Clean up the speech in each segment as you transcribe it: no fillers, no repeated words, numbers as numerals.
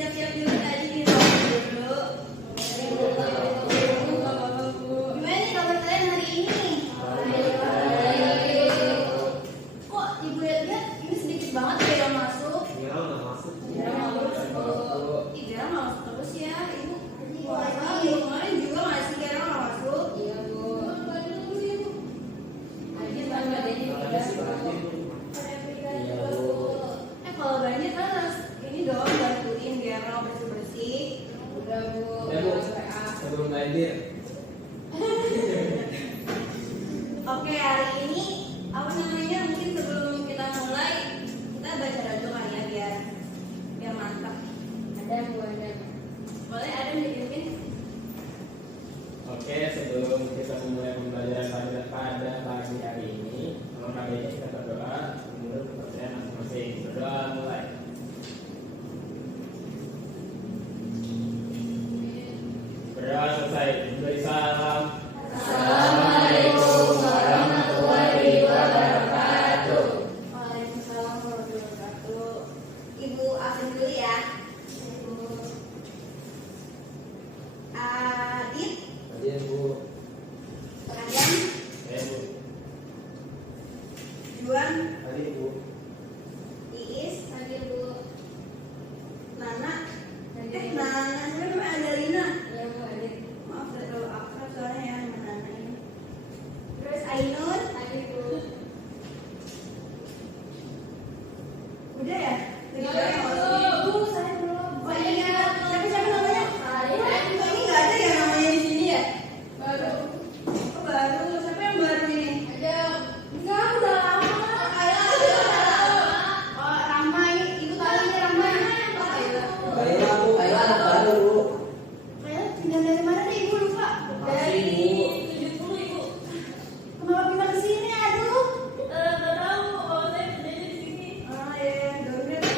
Siap-siap dulu tadi di ruang dulu. Gimana nih kabar kalian hari ini? Kok ibu lihat-lihat ini sedikit banget ya yang masuk? Iya, nggak masuk. Iya, nggak masuk terus ya ibu. Wah, ibu kemarin juga masih kira nggak masuk. Iya, Bu. Aja tambah jadi Ada sih banyak. Kalau banjir kan harus ini dong bantuin biar kalau bersih-bersih. udah, Bu. Ya, Bu. WA. Sebelum banjir. Oke, hari ini apa namanya? Mungkin sebelum kita mulai kita baca doa dulu kali ya biar mantap. Ada, Bu, ada. Boleh ada yang dipimpin? Oke, sebelum kita memulai pembelajaran pada pagi hari ini, alangkah baiknya kita berdoa menurut kepercayaan masing-masing. Berdoa mulai. Berdoa selesai. Beri salam. Assalamualaikum warahmatullahi wabarakatuh. Waalaikumsalam warahmatullahi wabarakatuh. Ibu absen dulu ya. Ibu Adit, Hadir, Bu. Adam, Bu. Juan, Hadir, Bu. Iis, Hadir, Bu. Nana. Hadir. Nana, saya namanya Adelina. Iya, Bu, hadir. Maaf saya terlalu akrab soalnya ya sama Nana ini. Terus Ainun, Hadir, Bu. udah ya? Iya, Udah ya? Bu, saya belum. Oh iya, siapa namanya? Saya. Kok ini nggak ada ya namanya di sini ya? Baru. Oh, baru. Siapa yang baru ini? Ada. Enggak, udah lama. Oh, Rahma ini. Ibu tahu ini Rahma. Oh, Kayla. Kayla, Bu. Kayla anak baru, Bu. Kayla pindah dari mana nih? Ibu lupa. Makasih, Bu. 70, Ibu. Kenapa pindah ke sini? Aduh. Enggak tahu kalau saya kerjanya di sini. Oh iya, downgrade.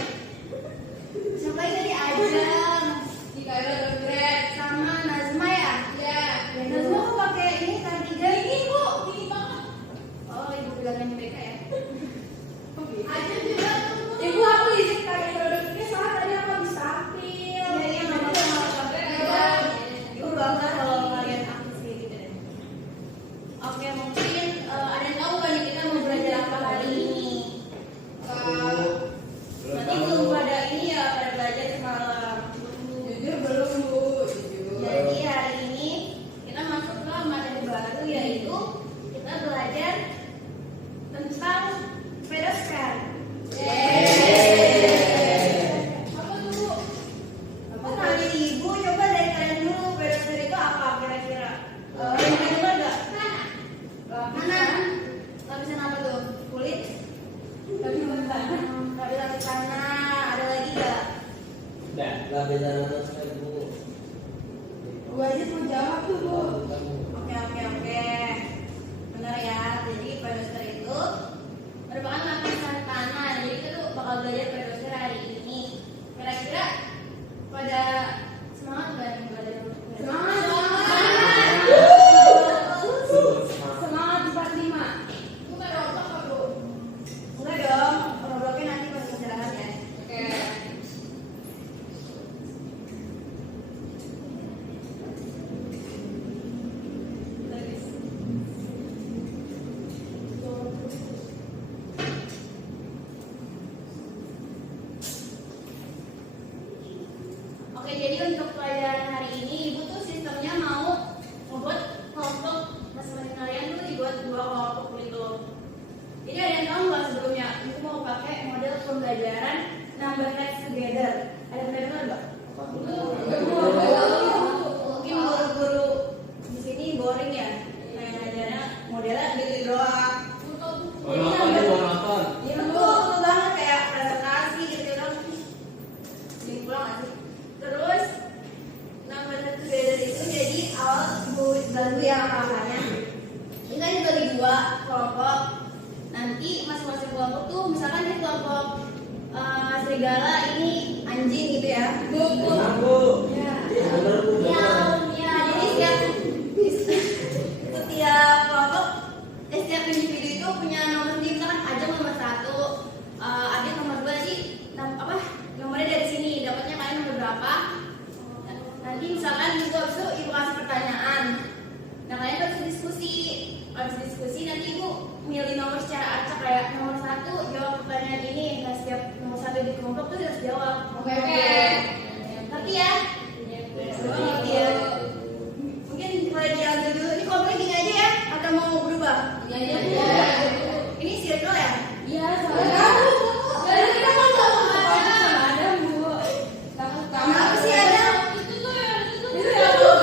Siapa lagi tadi? Ajeng. Di Kairo downgrade. Sama Nazma ya? Iya. Ya, Nazma kok pakai ini kardigan? Dingin, Bu. Dingin banget. Oh, ibu bilangin mereka ya? Aja juga tuh, Bu. Ibu aku izin pakai produknya soalnya tadi aku habis tampil. Iya, iya, nggak apa-apa, nggak apa-apa. Iya. Ibu bangga kalau kalian aktif kayak gitu deh. Oke, mungkin ada yang tahu kan kita mau belajar apa hari ini? Berarti belum pada ini ya, pada belajar semalam. Jujur belum, Bu. Jujur. Jadi hari ini kita masuk ke materi baru yaitu kita belajar tentang pedosfer. Apa tuh, Bu? Aku nanya ibu, coba dari kalian dulu pedosfer itu apa kira-kira? Yang kalian dengar nggak? Mana? Lapisan apa tuh? Kulit? Lapisan tanah. Ada lagi nggak? Udah. Lapisan atas kan, Bu. Gua aja mau jawab tuh bu. Kamu. Oke. Benar ya. Jadi pedosfer itu merupakan lapisan tanah. Jadi kita tuh bakal belajar pedosfer hari ini. Kira-kira pada semangat nggak nih belajar pedosfer? Semangat. Semangat 45. Bukan otak, Pak, Bu. Enggak dong. Ngobrolnya nanti pas istirahat ya. Oke. Oke, jadi untuk pelajaran hari ini ibu tuh sistemnya mau membuat kelompok masing-masing kalian tuh dibuat 2 kelompok gitu. Jadi ada yang tahu nggak sebelumnya ibu mau pakai model pembelajaran number heads together. Ada yang benar nggak? Mungkin guru-guru di sini boring ya, kayak ngajarnya modelnya gitu doang. Mau nonton, Bu, mau nonton. Iya betul banget kayak presentasi gitu dong. Jadi pulang nggak sih? Terus number heads together itu jadi awal ibu bantu ya kakaknya. Kita dibagi 2 kelompok. Nanti masing-masing kelompok tuh misalkan di kelompok serigala ini anjing gitu ya. Benar, Bu. Ya. Iya, benar, Bu. Miau, miau. Jadi setiap kelompok, setiap individu itu punya nomor sendiri. Misalkan Ajeng nomor 1, Adit nomor 2. Jadi nomornya dari sini. Dapatnya kalian nomor berapa? kasih pertanyaan. Nah kalian harus diskusi. Habis diskusi nanti ibu milih nomor secara acak kayak nomor 1 jawab pertanyaan ini. Nah setiap nomor 1 di kelompok tuh harus jawab. Oke. Ngerti ya? Ngerti ya? Mungkin mulai diambil dulu. Ini kelompoknya gini aja ya? Atau mau berubah? Iya aja. Ini circle ya? Iya, sama. Jadi kita mau sama Adam, Bu. Sama apa sih Adam? Itu tuh yang itu tuh.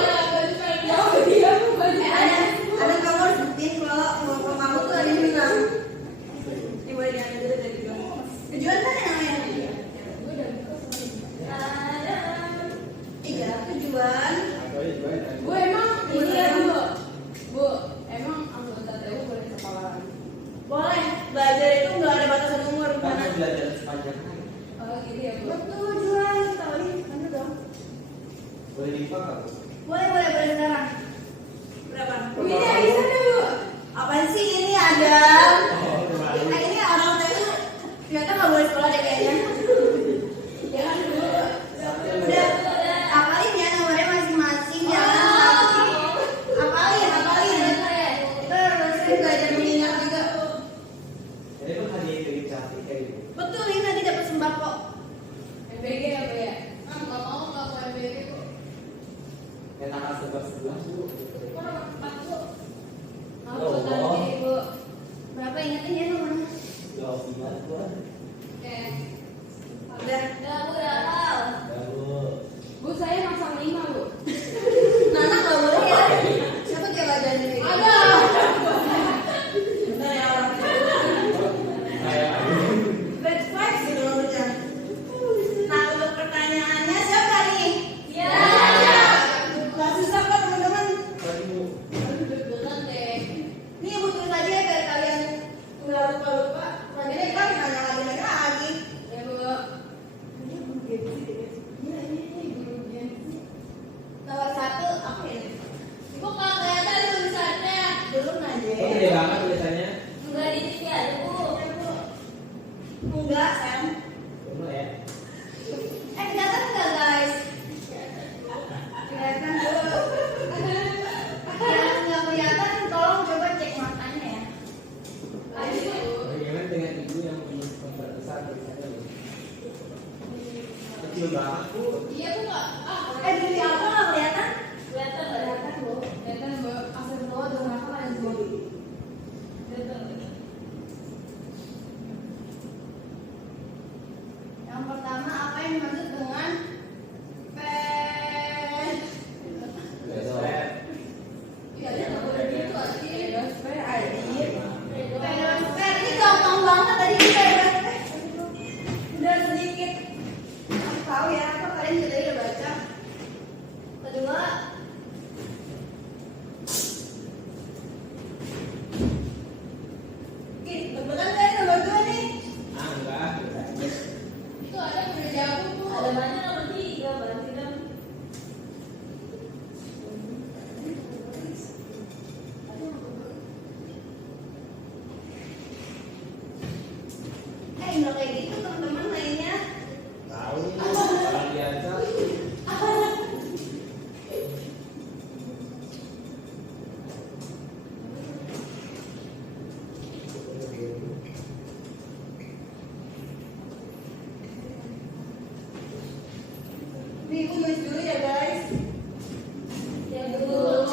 Dia Bu baju. Ada kamu harus buktiin kalau kelompok kamu tuh ada yang menang. Ini boleh diambil dulu dari Kejuan. Kejuan kan yang namanya? Iya, Kejuan. Bu emang ini ya Bu. Bu, emang anggota TU boleh kepalaan? Boleh. Belajar itu nggak ada batasan umur. Kan Mana? belajar sepanjang hari. Oh gitu ya Bu. Betul, Juan. Tahu nih, mana dong? Boleh dipakai. Boleh sekarang. Berapa? Bu ini yang di sana Bu. Apaan sih ini ada? Nah, ini orang TU ternyata nggak boleh sekolah deh kayaknya. Jangan Bu. Udah, apalin ya nomornya masing-masing. Jangan sampai. Apalin. Terus kan belajar mengingat juga. Jadi kan hadiah dari cantik kayak gitu. Betul, ini nanti dapat sembako. MBG ya Bu ya? Nggak mau MBG Bu. Yang tanggal 11 Bu. Kok nomor 4 Bu? Oh. Nanti Bu. Berapa ingetin ya nomornya? Jauh banget gua. Oke. Udah. Bu hafal. Baru. Bu saya masang 5 Bu. Nana nggak boleh ya. Siapa dia belajar ini? Ada. Bentar ya orang. Kayak Grade 5 sih nomornya. Nah untuk pertanyaannya siapa nih? Ya. Nggak susah kan teman-teman? tadi Bu. Deg-degan deh. Nih ibu tulis aja ya biar kalian nggak lupa. Selanjutnya kan tanya lagi. Ya Bu. Nomor 1 apa ya? Ibu nggak kelihatan tulisannya. Belum aja. Oh, gede banget tulisannya. Enggak di TV ada Bu. Enggak, Sam. Bener ya. Kelihatan enggak, guys? Kelihatan dulu. Yang nggak kelihatan, tolong coba cek matanya ya. Lanjut Bu. Bagaimana dengan ibu yang punya komputer besar tulisannya Bu? Kecil banget Bu. Iya Bu nggak? Demi apa nggak kelihatan? Kelihatan nggak? Kelihatan, Bu. Kelihatan Bu. Asal bawah dengan apa kalian semua? Kelihatan. Yang pertama, apa yang dimaksud dengan pen? Besok. Iya dia nggak boleh gitu aja. Pen air. Pen ini gampang banget tadi kita ya. Udah sedikit kasih tahu ya, apa kalian juga tadi udah baca. Kedua, betul kan nomor 2 nih? Ah, enggak. Itu ada yang udah jauh Bu. Ada banyak nomor 3, berarti kan. Nggak kayak gitu teman-teman lainnya. Tahu nih. Orang biasa. Nih, ibu nulis dulu ya guys. Yang dulu.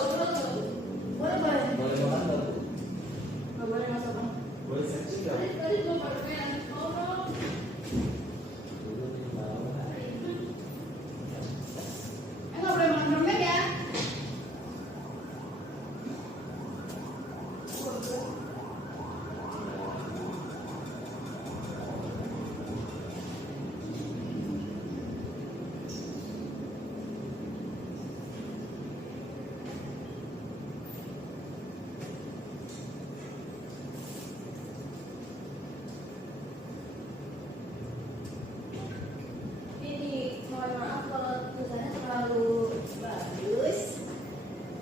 Boleh. Boleh makan nggak Bu? Nggak boleh masuk bang. Boleh searching nggak Bu? Tadi belum ada pen. Oh. Dulu nih, baru. Nggak boleh makan permen ya. Ini mohon maaf kalau tulisannya terlalu bagus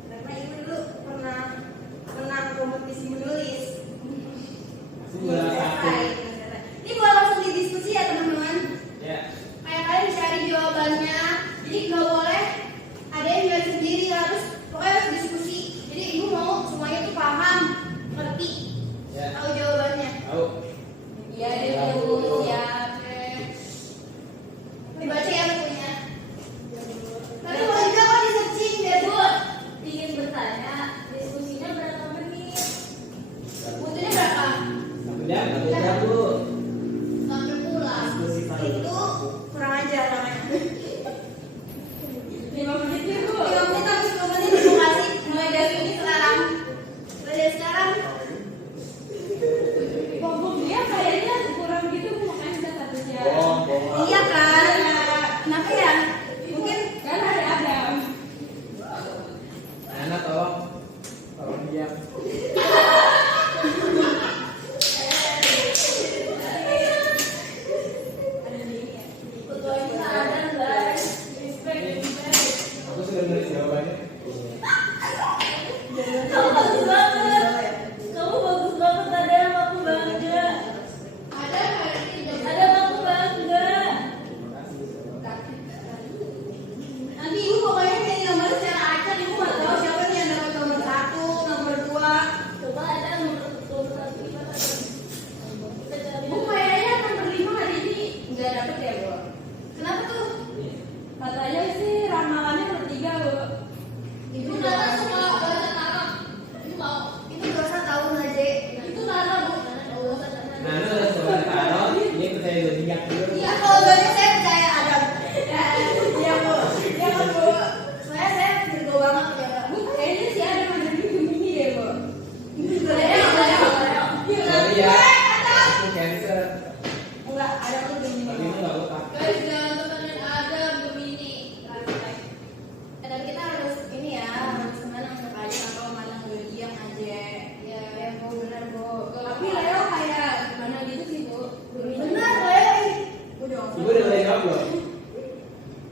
karena ibu dulu pernah menang kompetisi menulis. Ini boleh langsung didiskusi ya teman-teman. Ya. Kayak kalian cari jawabannya. Jadi nggak boleh ada yang nyari sendiri, harus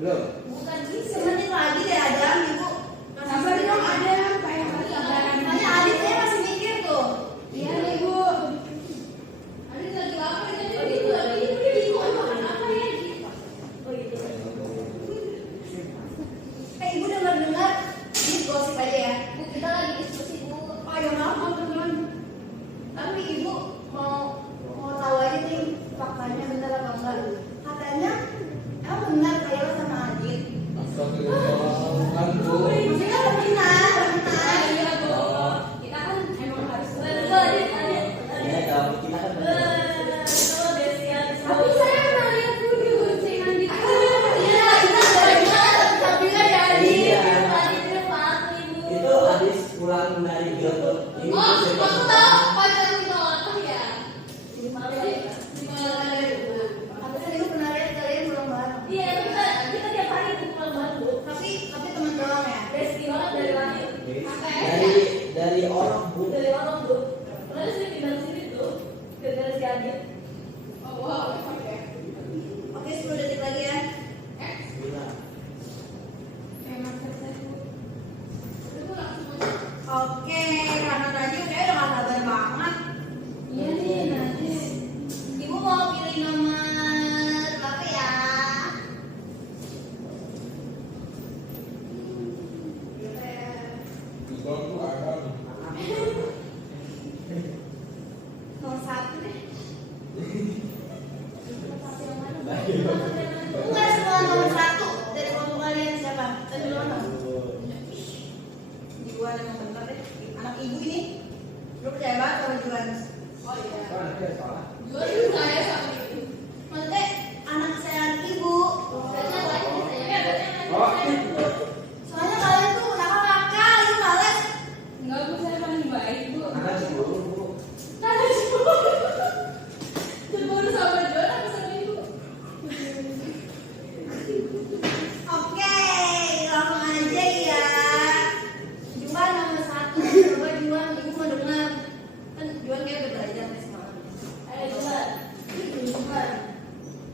Belum. Bukan sih, semenit lagi deh Adam, ibu. Sabar dong Adam, kayak harus sabaran. Makanya Adit saya masih mikir tuh. Iya nih Bu. Adit lagi lapar jadi begitu lagi. Ibu dia bingung mau makan apa ya? Oh gitu. Ibu dengar ini gosip aja ya. Bu kita lagi diskusi bu. Oh ya maaf teman-teman. Tapi ibu mau tahu aja nih faktanya benar atau enggak? Katanya emang benar kayak sama Adit. Astagfirullah, Bu. Maksudnya benar. Iya Bu. Kita kan emang harus Ya, kalau kita kan Tapi saya pernah lihat Bu di guncingan gitu. Iya, kita tapi kan ya Adit. Iya. Adit itu pasti ibu. itu habis pulang dari Kyoto. Ini Oh, tuh saya kamu tahu pacar kita otak ya? Di mana ya? Di mana ada ibu? Tapi kan ibu pernah lihat kalian pulang bareng. Iya, kita tiap hari itu pulang bareng, Bu. Tapi teman doang ya. Besti banget dari lahir. dari orang, Bu. Dari orang, Bu. Karena sih tinggal di sini tuh. Gara-gara si Adit. Oh wow, oke. Oke, 10 detik lagi ya. Gila. Emang sukses Bu. Itu langsung aja. Oke, karena tadi kayak udah gak sabar banget. Iya nih nanti. Ibu mau pilih nomor berapa ya? Nomor 1 deh. Enggak, semua nomor 1 dari kelompok kalian siapa? Tadi dulu dong. Juan emang bener deh. Anak ibu ini. Lu percaya banget sama Juan. Oh iya. Kan ada salah. Jual itu saya sama itu. Maksudnya anak saya ibu. Oh, Soalnya kalian tuh nakal-nakal, ini males. Enggak Bu, saya paling baik Bu. ada 10, Bu. Tadi cuma cemburu sama Jual apa sama Ibu? Oke, langsung aja ya. Juan nomor 1, coba Juan, ibu mau dengar. Kan Juan kayak udah belajar nih semalam. Ayo, Juan. Juan.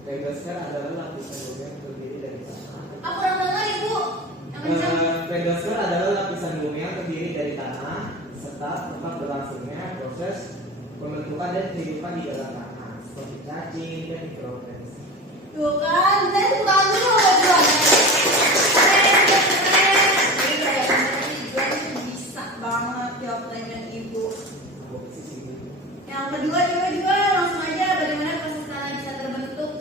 Pegaskan adalah lapisan bumi yang terdiri dari tanah. Aku kurang dengar ibu. Yang kencang. Pegaskan adalah lapisan bumi yang terdiri dari tanah serta tempat berlangsungnya proses pembentukan dan kehidupan di dalam tanah seperti cacing dan mikroorganisme. Tuh kan, saya suka dulu sama Juan. Keren. Jadi kayak bener sih, Juan tuh bisa banget jawab pertanyaan ibu. Nah, sisi Yang kedua juga langsung aja bagaimana proses tanah bisa terbentuk.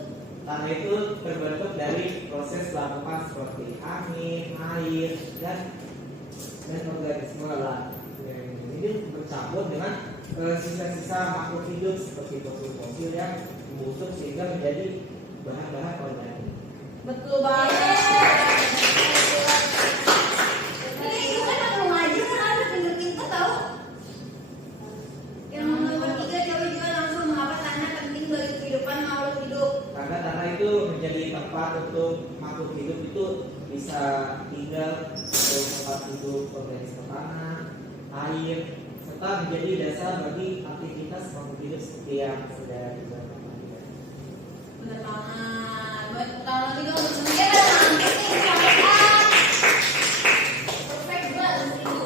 tanah itu terbentuk dari proses lakukan seperti angin, air, dan organisme lain. Ini bercampur dengan sisa-sisa makhluk hidup seperti fosil-fosil yang membusuk sehingga menjadi bahan-bahan organik. Betul banget. Ini ibu kan aku ngaji kan ada pinter-pinter tahu. Yang nomor 3 coba juga langsung mengapa tanah penting bagi kehidupan makhluk hidup. Karena tanah itu menjadi tempat untuk makhluk hidup itu bisa tinggal, tempat hidup organisme tanah, air, serta menjadi dasar bagi aktivitas makhluk hidup seperti yang sudah dijelaskan. Bener banget. Buat pertama lagi dong, sebenarnya ada hampir nih sampai A. Perfect banget ibu.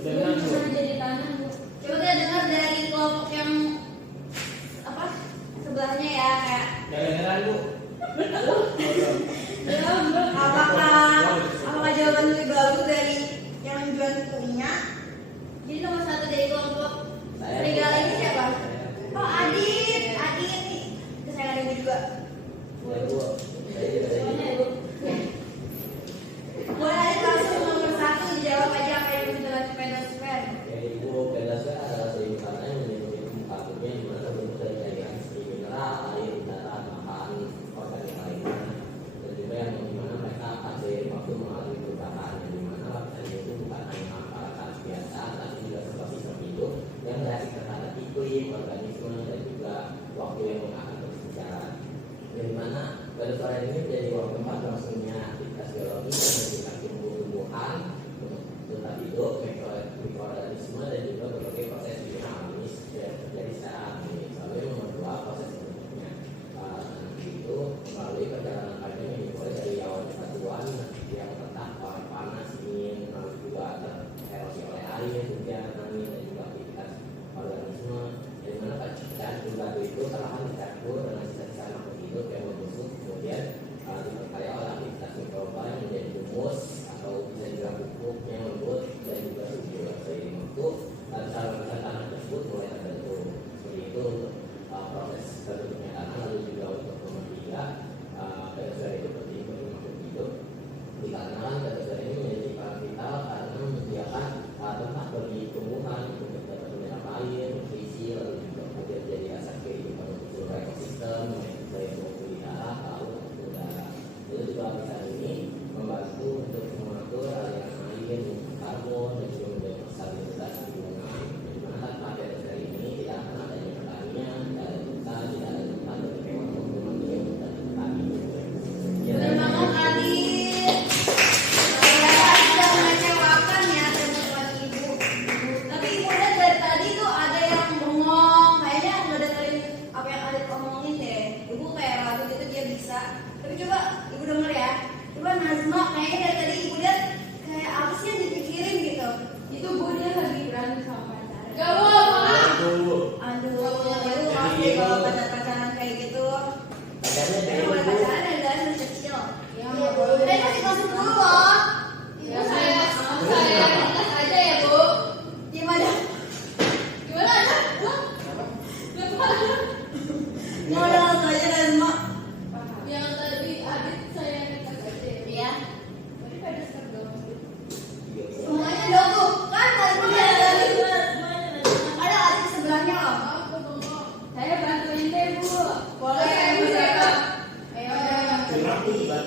Udah Ibu menang, bisa Bu. jadi tanah Bu. Coba kita dengar dari kelompok yang apa sebelahnya ya kayak Jangan heran, Bu. apakah jawaban lebih bagus dari yang Juan punya? Jadi nomor 1 dari kelompok serigala ini siapa? Oh Adit nih kesayangan ibu juga. Soalnya, Ibu. Boleh Adit langsung nomor 1 dijawab aja apa yang sudah sepeda. Ibu Pegaskan adalah seribu tanah yang melindungi muka bumi yang dimana terbentuk dari cairan seperti mineral, air, darah, makan, organik lainnya, dan juga yang dimana mereka hasil waktu melalui perubahan yang dimana lapisan itu bukan hanya masyarakat biasa, tapi juga seperti hidup yang bereaksi terhadap iklim, organisme, dan juga waktu yang akan terus berjalan. Yang dimana pada sore ini menjadi ruang tempat berlangsungnya aktivitas biologi dan aktivitas tumbuh-tumbuhan untuk tetap hidup, mikroorganisme dan juga berbagai proses di alami yang terjadi secara alami. Lalu yang nomor 2 proses bentuknya. Itu melalui perjalanan panjang yang dimulai dari awal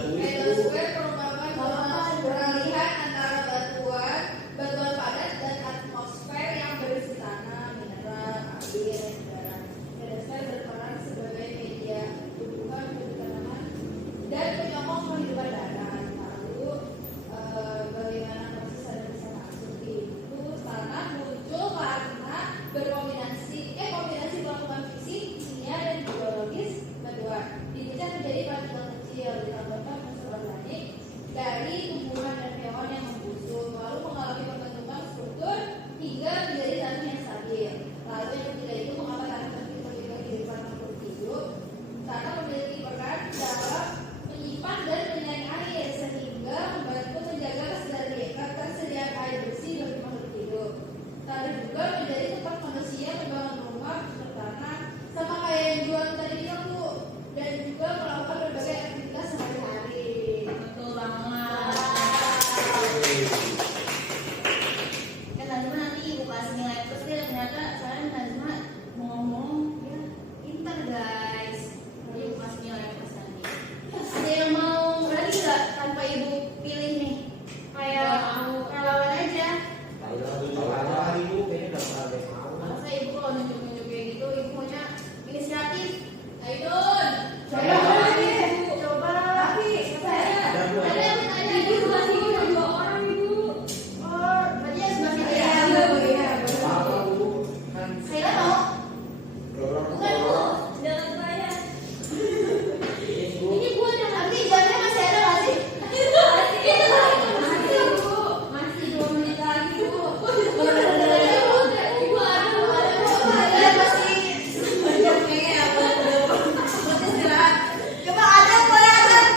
Biosfer merupakan peralihan antara batuan padat dan atmosfer yang berisi tanah, mineral, air, dan udara. Biosfer berperan sebagai media tumbuhan tanaman dan penyokong kehidupan darat. Lalu bagaimana proses ada bisa masuk itu tanah muncul karena kombinasi melakukan fisik, kimia, dan biologis batuan. Dibuat menjadi partikel kecil ditambahkan unsur organik dari tumbuhan dan hewan yang membusuk, lalu mengalami pembentukan struktur hingga menjadi tanah yang stabil. Lalu yang ketiga itu mengapa tanah penting bagi kehidupan makhluk hidup? Tanah memiliki peran dalam menyimpan dan menyaring air sehingga membantu menjaga ketersediaan air bersih bagi makhluk hidup. Tanah juga menjadi tempat manusia membangun rumah bertanah sama kayak yang jual tadi bilang Bu, dan juga melakukan berbagai aktivitas sehari-hari. Betul banget. Kan Nazma nanti ibu kasih nilai terus dia ternyata saya Nazma mau ngomong ya pintar guys. Jadi ibu kasih nilai terus nanti. Ada yang mau berani nggak tanpa ibu pilih nih? Kayak relawan aja. Kalau ibu kayaknya udah pernah deh mau. Masa ibu kalau nunjuk-nunjuk kayak gitu, ibu punya inisiatif. Ayo Dun. Coba lagi. Coba. Tapi saya. Ada Bu. Ada yang tanya Ibu cuma dua orang ibu. Oh, berarti yang sebelah sini ya. Iya. Apa Bu? Kan Saya mau. dorong. Bukan Bu. Jangan saya. Bu. Ini buat yang nanti jamnya masih ada nggak sih? Masih Bu. Masih 2 menit lagi Bu. Ibu ada Bu. Ada masih banyak kayaknya ya buat istirahat. Coba Adam boleh Adam.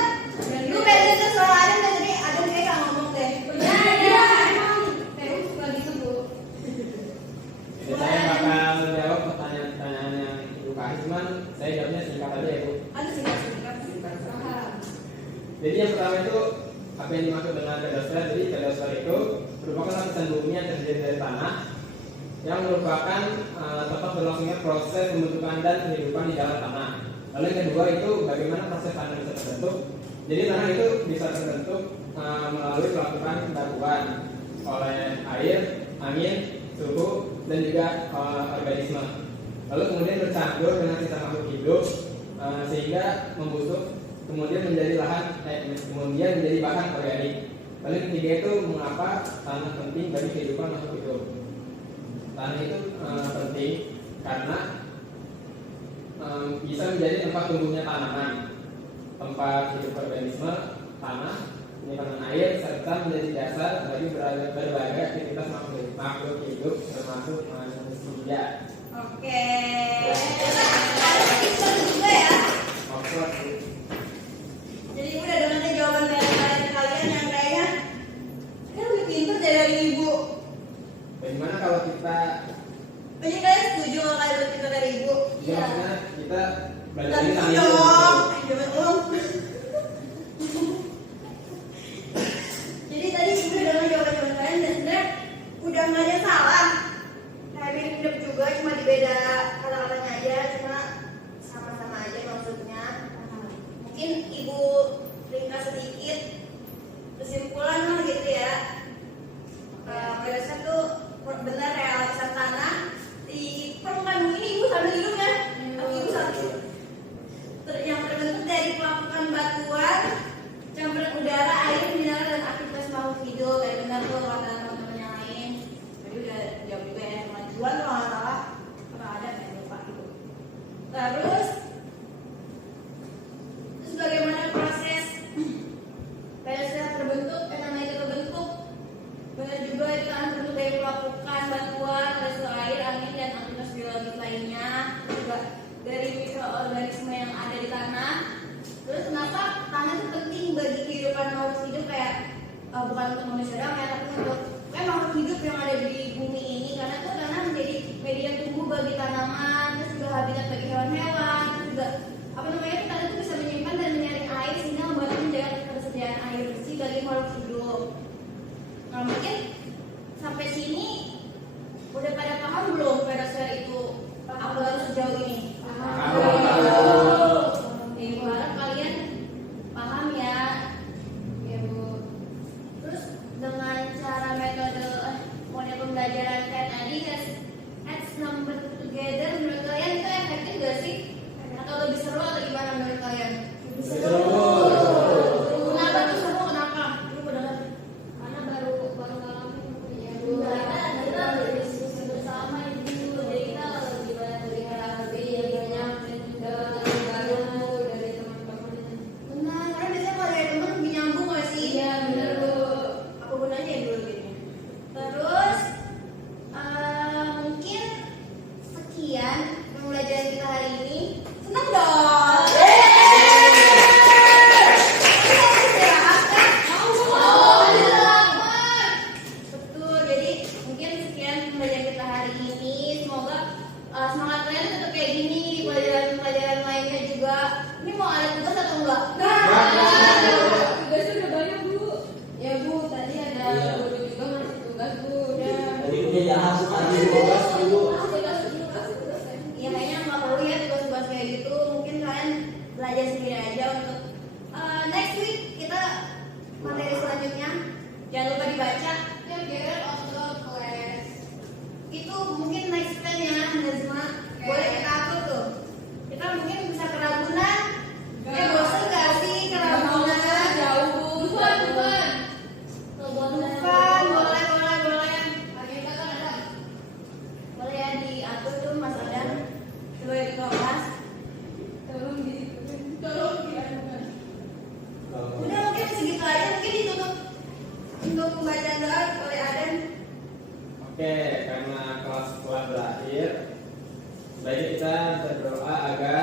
Lu pengen ke suara Adam dan jadi Adam kayak nggak ngomong deh. Ya emang saya suka gitu Bu. Jadi saya bakal menjawab pertanyaan-pertanyaan yang Ibu kasih, cuman saya jawabnya singkat aja ya Bu. Ada singkat. Jadi yang pertama itu apa yang dimaksud dengan pedosfer? Jadi pedosfer itu merupakan lapisan bumi yang terdiri dari tanah yang merupakan tempat berlangsungnya proses pembentukan dan kehidupan di dalam tanah. Lalu yang kedua itu bagaimana proses tanah bisa terbentuk. Jadi tanah itu bisa terbentuk melalui pelapukan batuan oleh air, angin, suhu, dan juga organisme. Lalu kemudian bercampur dengan sisa makhluk hidup sehingga membusuk, kemudian menjadi kemudian menjadi bahan organik. Lalu yang ketiga itu mengapa tanah penting bagi kehidupan makhluk hidup. Tanah itu penting karena bisa menjadi tempat tumbuhnya tanaman, tempat hidup organisme, tanah, penyimpanan air, serta menjadi dasar bagi berbagai aktivitas makhluk hidup termasuk manusia. Oke. Ada pintar juga ya. Oxford. Jadi ibu udah dengerin jawaban dari kalian yang kayaknya kan lebih pintar dari ibu. Bagaimana kalau kita Jadi kalian setuju kalau kalian lebih pintar dari ibu? maksudnya kita belajar Tapi ini sambil dong. Jangan ulang. Jadi tadi ibu udah dengerin jawaban kalian dan sebenarnya udah nggak ada salah. Kayak mirip juga, cuma di beda kata-katanya aja, cuma sama-sama aja maksudnya. Mungkin ibu ringkas sedikit kesimpulan lah gitu ya. Pedosfer tuh benar kayak lapisan tanah di permukaan bumi ini ibu sambil hidup kan? Tapi ibu sambil yang terbentuk dari pelapukan batuan, campuran udara, air, mineral, dan aktivitas makhluk hidup. Kayak benar tuh kata teman-teman yang lain. Tadi udah jawab juga ya, cuma Juan kalau nggak salah pernah ada kayak lupa gitu. Terus bagaimana proses pedosfer terbentuk? Namanya itu terbentuk. Benar juga itu kan terbentuk dari pelapukan batuan, resul air, angin, dan aktivitas biologis lainnya. Juga dari mikroorganisme yang ada di tanah. Terus kenapa tanah itu penting bagi kehidupan makhluk hidup kayak bukan untuk manusia doang ya, tapi untuk makhluk hidup yang ada di bumi ini, karena itu tanah menjadi media tumbuh bagi tanaman, terus juga habitat bagi hewan-hewan, terus juga tanah itu bisa menyimpan dan menyaring air sehingga membantu menjaga ketersediaan air bersih bagi makhluk hidup. Nah mungkin sampai sini udah pada paham belum pedosfer itu apa baru sejauh ini? Paham. Oke, harap kalian paham ya. Oke, karena kelas telah berakhir, sebaiknya kita berdoa agar